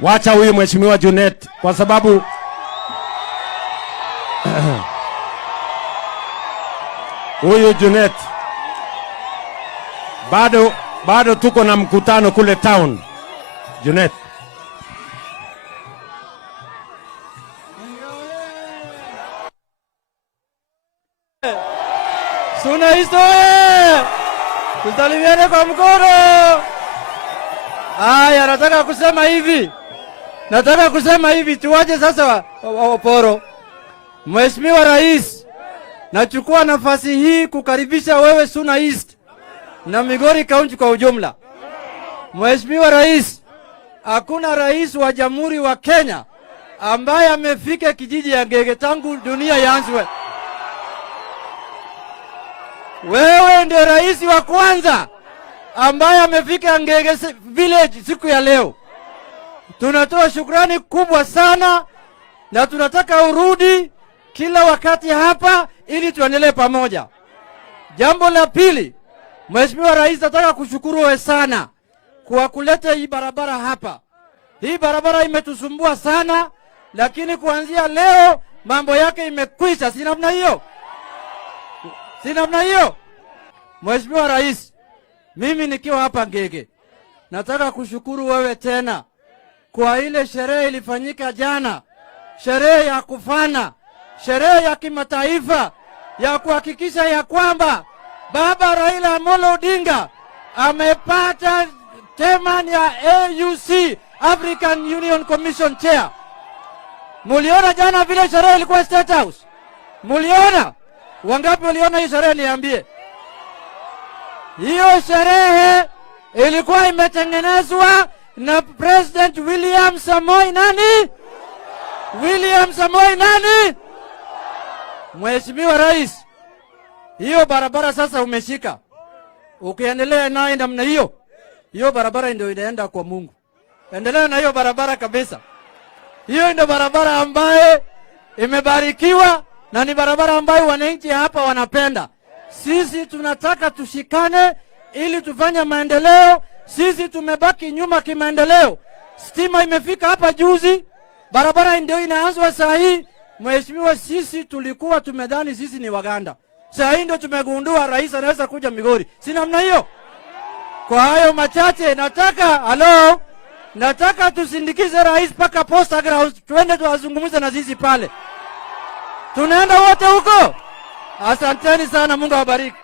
Wacha huyu mheshimiwa Junet kwa sababu huyu Junet bado tuko na mkutano kule town. Junet. Suna hizo tusalimiane kwa mkono. Haya, nataka kusema hivi tuwaje sasa Oporo. Mheshimiwa Rais, nachukua nafasi hii kukaribisha wewe Suna East na Migori County kwa ujumla. Mheshimiwa Rais, hakuna rais wa Jamhuri wa Kenya ambaye amefika kijiji ya Ngege tangu dunia ianzwe. Wewe ndiye rais wa kwanza ambaye amefika Ngege village siku ya leo. Tunatoa shukrani kubwa sana na tunataka urudi kila wakati hapa ili tuendelee pamoja. Jambo la pili, Mheshimiwa Rais, nataka kushukuru wewe sana kwa kuleta hii barabara hapa. Hii barabara imetusumbua sana, lakini kuanzia leo mambo yake imekwisha. Si namna hiyo? Mheshimiwa Rais, mimi nikiwa hapa Ngege, nataka kushukuru wewe tena kwa ile sherehe ilifanyika jana, sherehe ya kufana, sherehe ya kimataifa ya kuhakikisha ya kwamba Baba Raila Amolo Odinga amepata chairman ya AUC, African Union Commission Chair. Muliona jana vile sherehe ilikuwa State House? Muliona? Wangapi waliona hii sherehe niambie? Hiyo sherehe ilikuwa imetengenezwa na President William Samoei nani? Mheshimiwa Rais, hiyo barabara sasa umeshika. Ukiendelea nayo namna hiyo barabara ndio inaenda kwa Mungu. Endelea na hiyo barabara kabisa. Hiyo ndio barabara ambaye imebarikiwa na ni barabara ambayo wananchi hapa wanapenda. Sisi tunataka tushikane ili tufanye maendeleo. Sisi tumebaki nyuma kimaendeleo. Stima imefika hapa juzi, barabara ndio inaanzwa saa hii. Mheshimiwa, sisi tulikuwa tumedhani sisi ni Waganda. Saa hii ndio tumegundua rais anaweza kuja Migori. Si namna hiyo? Kwa hayo machache nataka tusindikize rais paka Posta Ground, tuende tuwazungumze na sisi pale. Tunaenda wote huko. Asanteni sana, Mungu awabariki.